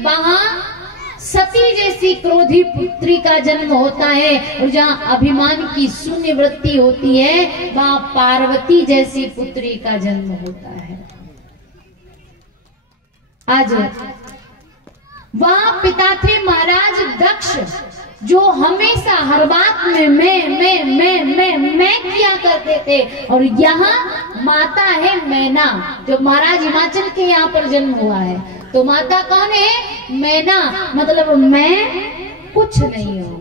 वहां सती जैसी क्रोधी पुत्री का जन्म होता है, और जहाँ अभिमान की शून्य वृत्ति होती है वहां पार्वती जैसी पुत्री का जन्म होता है। आज वहां पिता थे महाराज दक्ष, जो हमेशा हर बात में मैं किया करते थे, और यहाँ माता है मैना, जो महाराज हिमाचल के यहाँ पर जन्म हुआ है। तो माता कौन है? मैना, मतलब मैं कुछ नहीं हूं।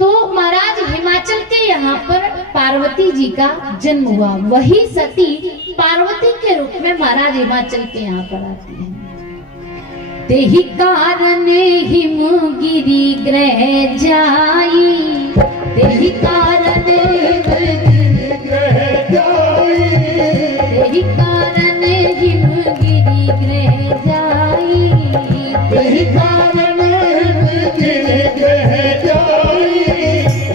तो महाराज हिमाचल के यहाँ पर पार्वती जी का जन्म हुआ, वही सती पार्वती के रूप में महाराज हिमाचल के यहाँ पर आती है। तेहि कारण हिमगिरि ग्रह जाई, तेहि कारण हिमगिरि ग्रह जाई, तेहि कारण हिमगिरि ग्रह जाई, तेहि कारण हिमगिरि ग्रह जाई,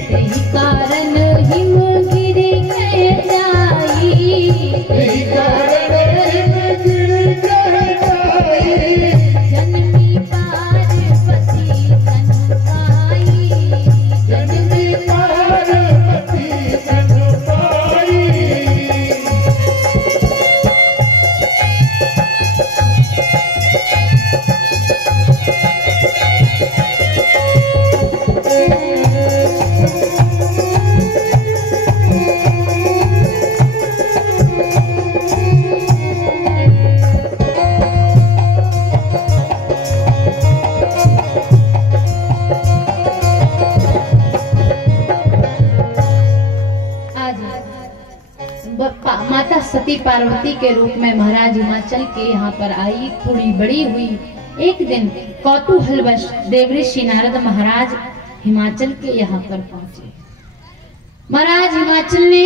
तेहि कारण हिमगिरि ग्रह जाई, तेहि कारण हिमगिरि ग्रह जाई। जननी पार्वती तनु पाई, जननी पार्वती तनु पाई। माता सती पार्वती के रूप में महाराज हिमाचल के यहाँ पर आई, थोड़ी बड़ी हुई। एक दिन कौतूहलवश देवऋषि नारद महाराज हिमाचल के यहाँ पर पहुंचे। महाराज हिमाचल ने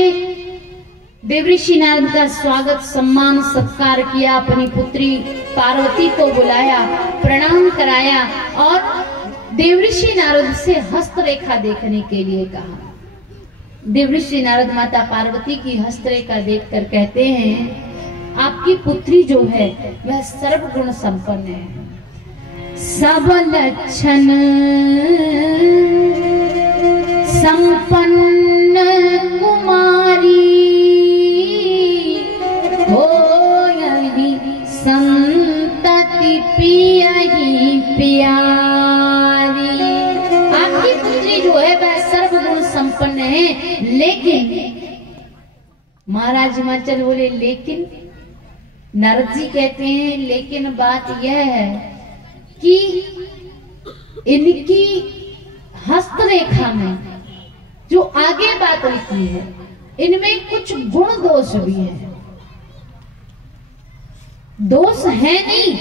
देवऋषि नारद का स्वागत सम्मान सत्कार किया, अपनी पुत्री पार्वती को बुलाया, प्रणाम कराया और देवऋषि नारद से हस्तरेखा देखने के लिए कहा। देवऋषि नारद माता पार्वती की हस्तरेखा देखकर कहते हैं, आपकी पुत्री जो है वह सर्वगुण संपन्न है, सब लक्षण संपन्न कुमारी हो, यही संतति प्रियहि प्यारी। आपकी पुत्री जो है वह सर्वगुण संपन्न है, लेकिन महाराज हिमाचल बोले लेकिन, नारद जी कहते हैं लेकिन बात यह है कि इनकी हस्तरेखा में जो आगे बात लिखी है इनमें कुछ गुण दोष भी है। दोष है नहीं,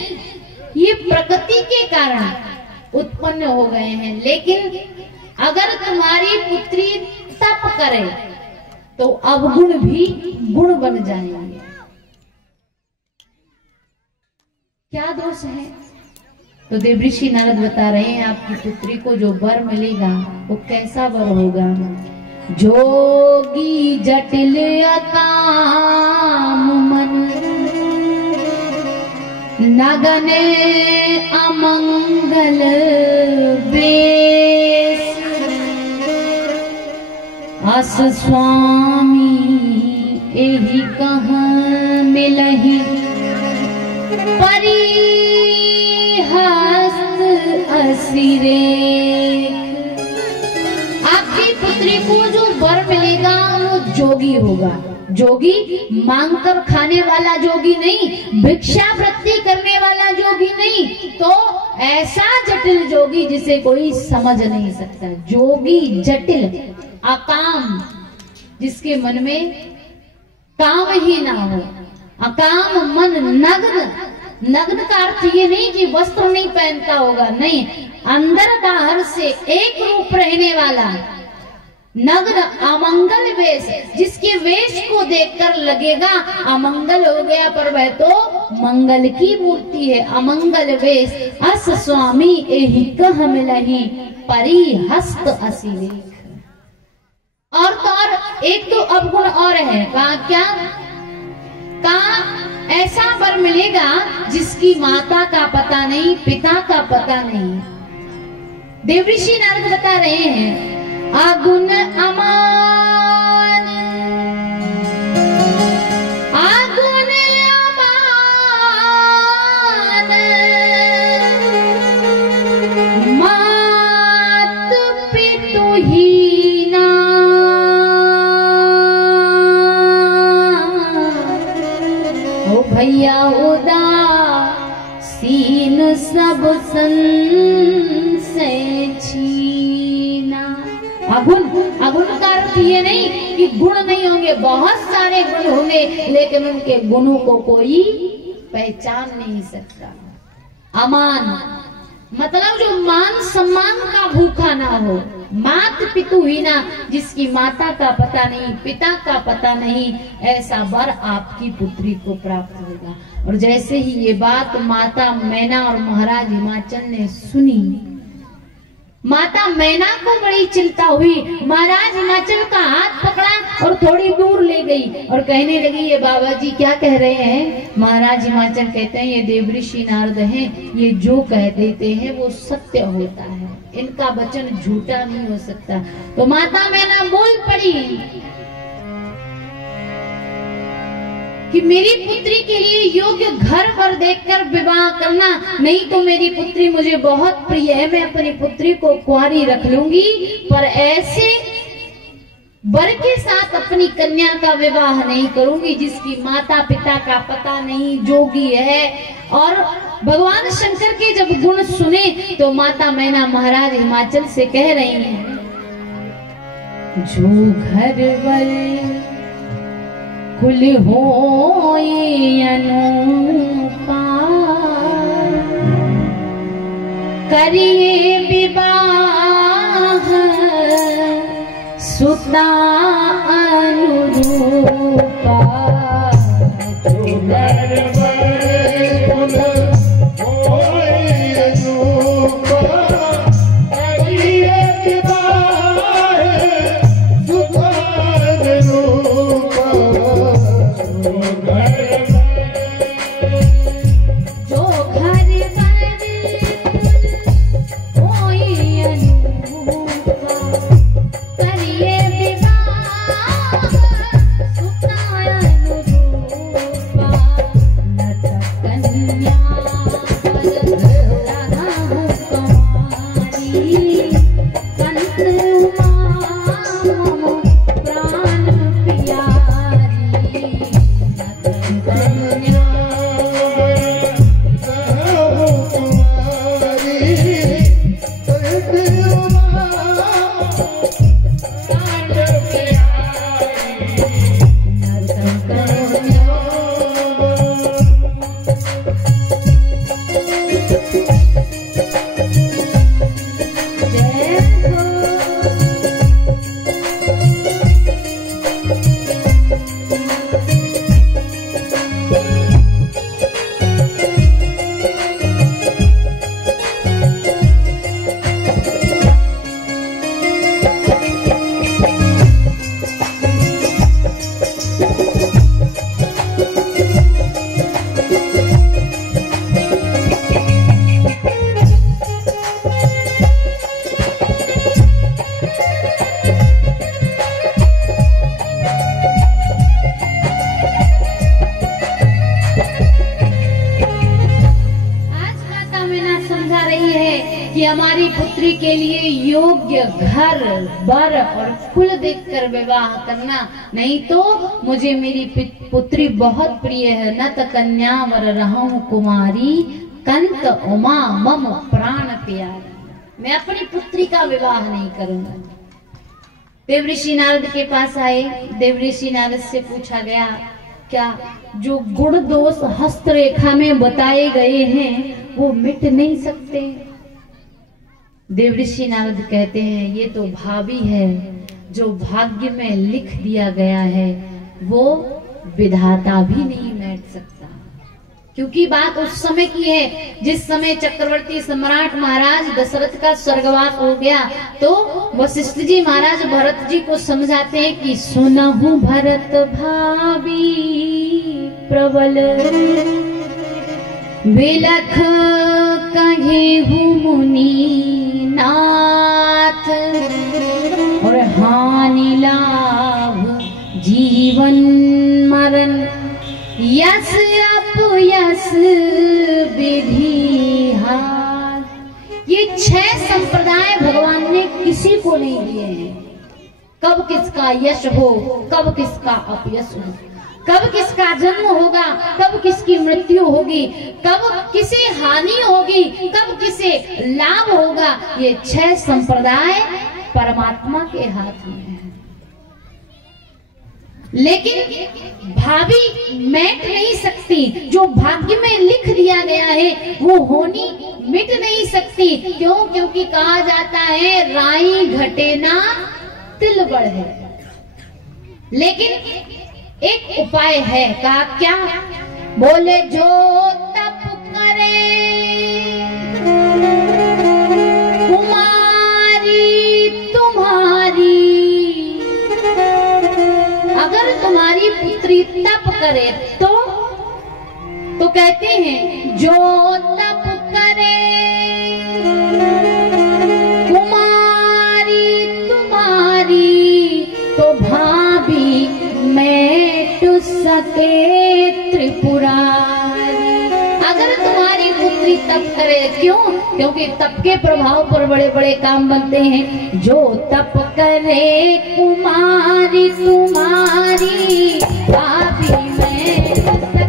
ये प्रकृति के कारण उत्पन्न हो गए हैं, लेकिन अगर तुम्हारी पुत्री तप करे तो अवगुण भी गुण बन जाएंगे। क्या दोष है? तो देवऋषि नारद बता रहे हैं, आपकी पुत्री को जो वर मिलेगा वो कैसा वर होगा? जोगी जटिल अकाम मन, नगन अमंगल बेस, अस स्वामी एहि कहाँ मिलहि, परी हस्त असिरे। आपकी पुत्री को जो वर मिलेगा वो जोगी होगा। जोगी मांग कर खाने वाला जोगी नहीं, भिक्षावृत्ति करने वाला जोगी नहीं, तो ऐसा जटिल जोगी जिसे कोई समझ नहीं सकता। जोगी जटिल, अकाम, जिसके मन में काम ही ना हो, अकाम मन, नग्न। नग्न का अर्थ ये नहीं कि वस्त्र नहीं पहनता होगा, नहीं, अंदर बाहर से एक रूप रहने वाला। नग्न, अमंगल वेश, जिसके वेश को देखकर लगेगा अमंगल हो गया, पर वह तो मंगल की मूर्ति है। अमंगल वेश, अस स्वामी एहि कह मिलहि, परी हस्त असिलेख। और तो और एक तो अवगुण और है, कहा क्या? कहा ऐसा वर मिलेगा जिसकी माता का पता नहीं, पिता का पता नहीं। देवऋषि नारद बता रहे हैं, आगुन अमान, आगुन अमान, मात पितु हीना, ओ भैया उदासीन सब संशय छीना। अगुण, अगुण का अर्थ ये नहीं कि गुण नहीं होंगे, बहुत सारे गुण होंगे लेकिन उनके गुणों को कोई पहचान नहीं सकता। अमान मतलब जो मान सम्मान का भूखा ना हो, मात पितु हीना, जिसकी माता का पता नहीं, पिता का पता नहीं, ऐसा वर आपकी पुत्री को प्राप्त होगा। और जैसे ही ये बात माता मैना और महाराज हिमाचल ने सुनी, माता मैना को बड़ी चिंता हुई। महाराज हिमाचल का हाथ पकड़ा और थोड़ी दूर ले गई और कहने लगी, ये बाबा जी क्या कह रहे हैं? महाराज हिमाचल कहते हैं, ये देवऋषि नारद हैं, ये जो कह देते हैं वो सत्य होता है, इनका वचन झूठा नहीं हो सकता। तो माता मैना बोल पड़ी कि मेरी पुत्री के लिए योग्य घर पर देखकर विवाह करना, नहीं तो मेरी पुत्री मुझे बहुत प्रिय है, मैं अपनी पुत्री को कुंवारी रख लूंगी, पर ऐसे वर के साथ अपनी कन्या का विवाह नहीं करूंगी जिसकी माता पिता का पता नहीं, जोगी है। और भगवान शंकर के जब गुण सुने तो माता मैना महाराज हिमाचल से कह रही हैं, जो घर वर कुल होए अनुपा, करिए विवाह सुता अनुरूपा। जो घर वर कुल होए अनुपा, करिए विवाह सुता अनुरूपा। जो घर होए अनुरूपा, करिए विवाह सुता अनुरूपा। लत कन्या रहु कुमारी, कंत उमा प्राण प्यारी। लत कन्या रहु कुमारी, कंत उमा प्राण प्यारी। लत कन्या जय हो। आज माता मैना समझा रही है कि हमारी पुत्री के लिए योग्य घर वर और कुल देखकर विवाह करना, नहीं तो मुझे मेरी पुत्री बहुत प्रिय है। न त कन्या वर रहूं कुमारी, कंत उमा मम प्राण प्यारी। मैं अपनी पुत्री का विवाह नहीं करूंगा। देवऋषि नारद के पास आए। देवऋषि नारद से पूछा गया, क्या जो गुण दोष हस्तरेखा में बताए गए हैं वो मिट नहीं सकते? देवऋषि नारद कहते हैं, ये तो भावी है, जो भाग्य में लिख दिया गया है वो विधाता भी नहीं मिट सकता। क्योंकि बात उस समय की है जिस समय चक्रवर्ती सम्राट महाराज दशरथ का स्वर्गवास हो गया। तो वशिष्ठ जी महाराज भरत जी को समझाते हैं कि सुनहु भरत भावी प्रबल, बिलख कहीं मुनि नाथ, और हानि लाभ जीवन मरण, यस अपयस विधि हाथ। ये 6 संप्रदाय भगवान ने किसी को नहीं दिए हैं। कब किसका यश हो, कब किसका अपयश हो, कब किसका जन्म होगा, कब किसकी मृत्यु होगी, कब किसे हानि होगी, कब किसे लाभ होगा, ये 6 संप्रदाय परमात्मा के हाथ में है। लेकिन भावी मैट नहीं सकती, जो भाग्य में लिख दिया गया है वो होनी मिट नहीं सकती। क्यों? क्योंकि कहा जाता है राई घटे ना तिल बढ़े। लेकिन एक उपाय है, कहा क्या? बोले जो तप करे कुमारी तुम्हारी, अगर तुम्हारी पुत्री तप करे तो कहते हैं जो तप करे कुमारी तुम्हारी, तो भाभी मैट सके त्रिपुरारी। अगर तुम्हारी पुत्री तप करे, क्यों? क्योंकि तप के प्रभाव पर बड़े बड़े काम बनते हैं। जो तप करे कुमारी तुम्हारी, भाभी मैट सके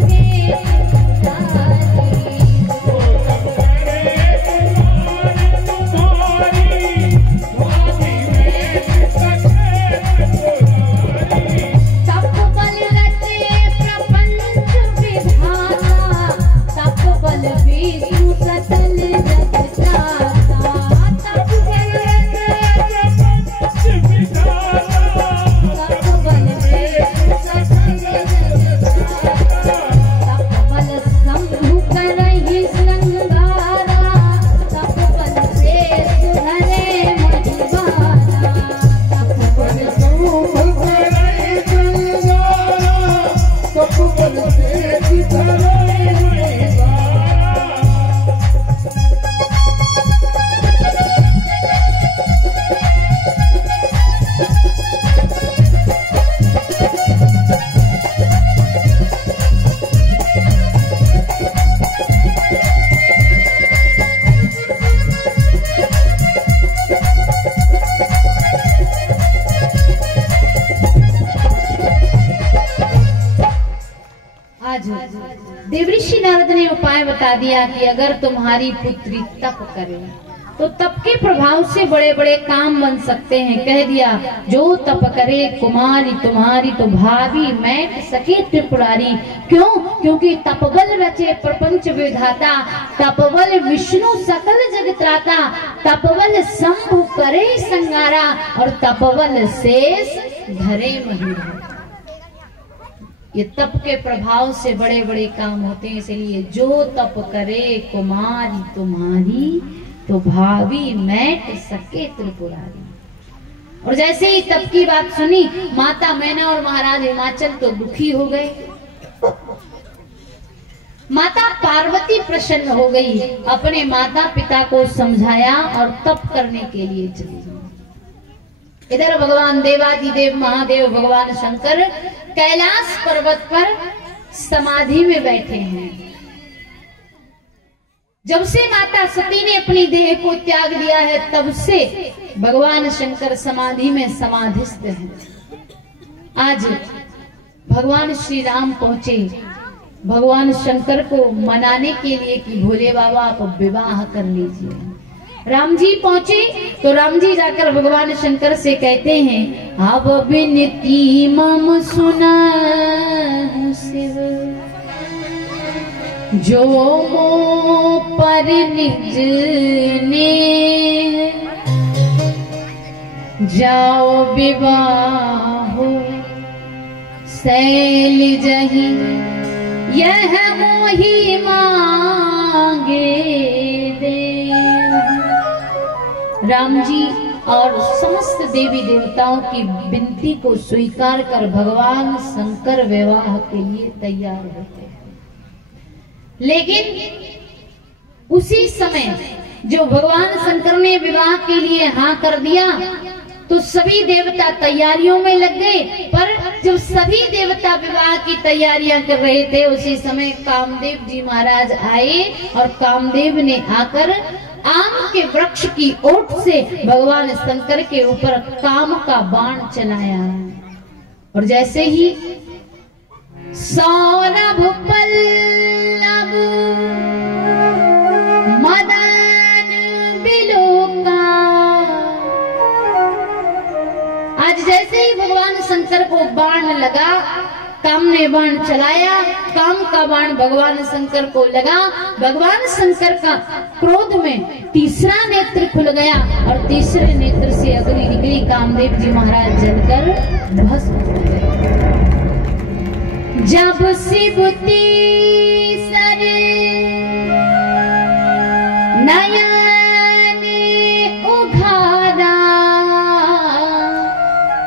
देवऋषि नारद ने उपाय बता दिया कि अगर तुम्हारी पुत्री तप करे तो तप के प्रभाव से बड़े बड़े काम बन सकते हैं। कह दिया जो तप करे कुमारी तुम्हारी, तो भाभी मैट सके त्रिपुरारी। क्यों? क्योंकि तपबल रचे प्रपंच विधाता, तपबल विष्णु सकल जग त्राता, तपबल शंभु करे संगारा, और तपबल शेष धरे महिरा। ये तप के प्रभाव से बड़े बड़े काम होते हैं। इसलिए जो तप करे कुमारी तुम्हारी, तो भावी मैट सके त्रिपुरारी। और जैसे ही तप की बात सुनी, माता मैना और महाराज हिमाचल तो दुखी हो गए। माता पार्वती प्रसन्न हो गई, अपने माता पिता को समझाया और तप करने के लिए चली गई। इधर भगवान देवाधिदेव महादेव भगवान शंकर कैलाश पर्वत पर समाधि में बैठे हैं। जब से माता सती ने अपनी देह को त्याग दिया है, तब से भगवान शंकर समाधि में समाधिस्थ हैं। आज भगवान श्री राम पहुंचे भगवान शंकर को मनाने के लिए कि भोले बाबा आप विवाह कर लीजिए। राम जी पहुंचे तो राम जी जाकर भगवान शंकर से कहते हैं, अब विनती मम सुना शिव, जो मो पर निज ने, जाओ विवाह शैल जही, यह मोहि मांगे दे। राम जी और समस्त देवी देवताओं की विनती को स्वीकार कर भगवान शंकर विवाह के लिए तैयार होते हैं। लेकिन उसी समय जो भगवान शंकर ने विवाह के लिए हाँ कर दिया तो सभी देवता तैयारियों में लग गए। पर जब सभी देवता विवाह की तैयारियां कर रहे थे उसी समय कामदेव जी महाराज आए और कामदेव ने आकर आम के वृक्ष की ओट से भगवान शंकर के ऊपर काम का बाण चलाया और जैसे ही सौरभ पल्लव मदन बिलोका, आज जैसे ही भगवान शंकर को बाण लगा, काम ने बाण चलाया, काम का बाण भगवान शंकर को लगा, भगवान शंकर का क्रोध में तीसरा नेत्र खुल गया और तीसरे नेत्र से अग्नि निकली। कामदेव जी महाराज जलकर भस्म हो गए। जब शिव तीसरे नयन उघारा,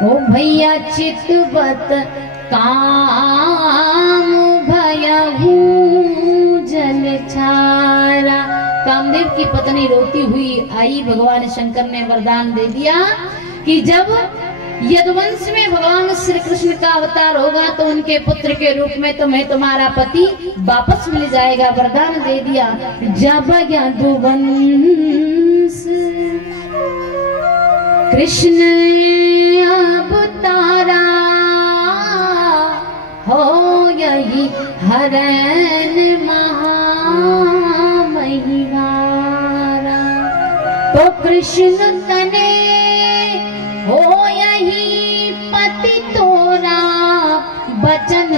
ओ भैया चितवत काम भयहु जल छारा। कामदेव की पत्नी रोती हुई आई, भगवान शंकर ने वरदान दे दिया कि जब यदुवंश में भगवान श्री कृष्ण का अवतार होगा तो उनके पुत्र के रूप में तुम्हें तुम्हारा पति वापस मिल जाएगा। वरदान दे दिया। जब यदुवंश कृष्ण अवतारा, हो यही हरण महामहिमारा, तो कृष्ण तने हो यही पति तोरा, बचन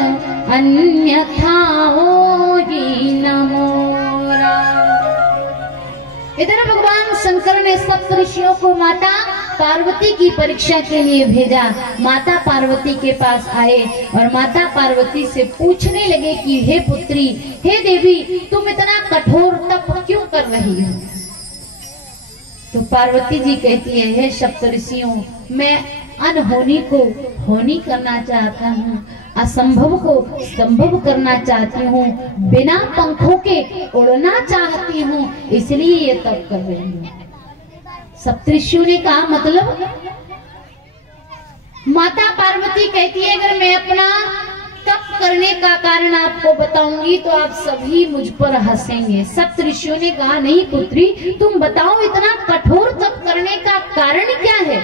अन्यथा होगी न मोरा। इधर भगवान शंकर ने सप्तऋषियों को माता पार्वती की परीक्षा के लिए भेजा। माता पार्वती के पास आए और माता पार्वती से पूछने लगे कि हे पुत्री, हे देवी, तुम इतना कठोर तप क्यों कर रही हो? तो पार्वती जी कहती है, हे सप्तऋषियों, मैं अनहोनी को होनी करना चाहता हूँ, असंभव को संभव करना चाहती हूँ, बिना पंखों के उड़ना चाहती हूँ, इसलिए ये तप कर रही हूँ। सप्तऋषियों ने कहा मतलब? माता पार्वती कहती है, अगर मैं अपना तप करने का कारण आपको बताऊंगी तो आप सभी मुझ पर हंसेंगे। सप्तऋषियों ने कहा, नहीं पुत्री, तुम बताओ इतना कठोर तप करने का कारण क्या है?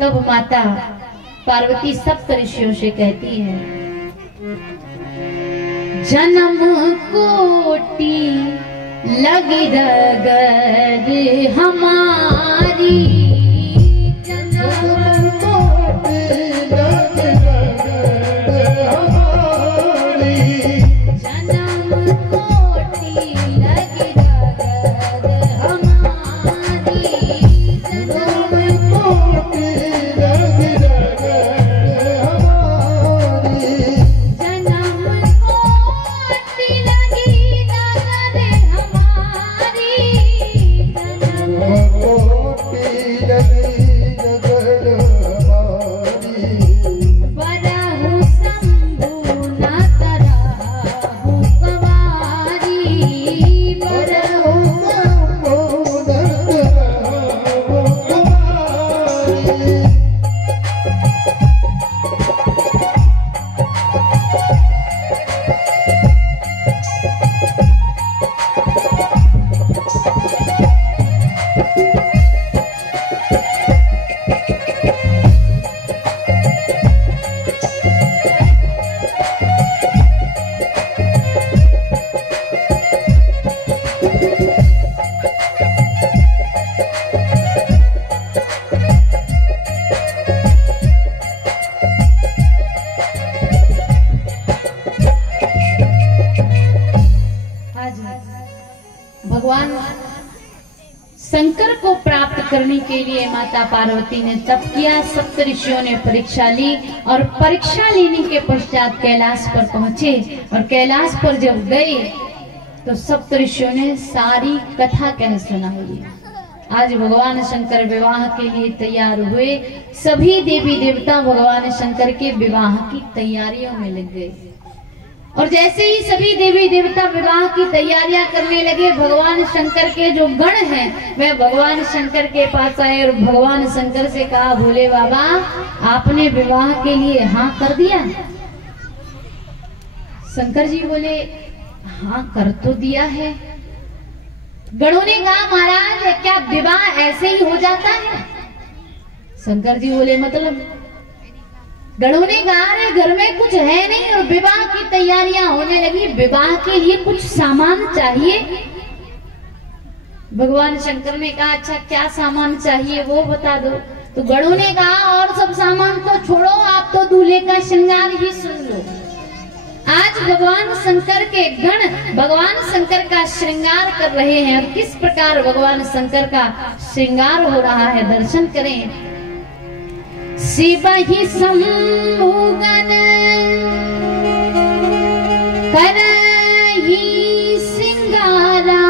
तब माता पार्वती सप्तऋषियों से कहती है, जन्म कोटि लगी रगड़ हमारी, जन्म कोटि लगी रगड़ हमारी, जन्म कोटि लगी रगड़ हमारी, जन्म कोटि लगी रगड़ हमारी, जन्म कोटि लगी रगड़ हमारी, जन्म कोटि लगी रगड़ हमारी, बरहु शंभु न तरहु कवारी, बरहु शंभु न तरहु कवारी। भगवान शंकर को प्राप्त करने के लिए माता पार्वती ने तप किया। सप्तऋषियों ने परीक्षा ली और परीक्षा लेने के पश्चात कैलाश पर पहुंचे और कैलाश पर जब गए तो सप्तऋषियों ने सारी कथा कह सुनाई आज भगवान शंकर विवाह के लिए तैयार हुए। सभी देवी देवता भगवान शंकर के विवाह की तैयारियों में लग गए। और जैसे ही सभी देवी देवता विवाह की तैयारियां करने लगे, भगवान शंकर के जो गण हैं वह भगवान शंकर के पास आए और भगवान शंकर से कहा, भोले बाबा आपने विवाह के लिए हाँ कर दिया? शंकर जी बोले, हाँ कर तो दिया है। गणों ने कहा, महाराज क्या विवाह ऐसे ही हो जाता है? शंकर जी बोले, मतलब? गणों ने कहा, अरे घर में कुछ है नहीं और विवाह की तैयारियां होने लगी, विवाह के लिए कुछ सामान चाहिए। भगवान शंकर ने कहा, अच्छा क्या सामान चाहिए वो बता दो। तो गणों ने कहा, और सब सामान तो छोड़ो, आप तो दूल्हे का श्रृंगार ही सुन लो। आज भगवान शंकर के गण भगवान शंकर का श्रृंगार कर रहे हैं और किस प्रकार भगवान शंकर का श्रृंगार हो रहा है, दर्शन करें। शिव ही संभुगन करहि सिंगारा,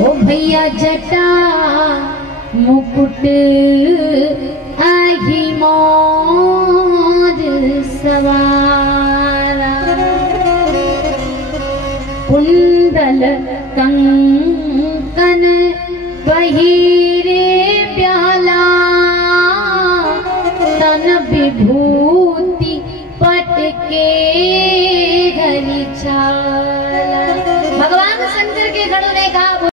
ओ भैया जटा मुकुट आही मोर सवारा, कुंडल कंकन पहिरे प्याला, तन विभूति पटके हरि छाला। भगवान शंकर के गणों ने कहा,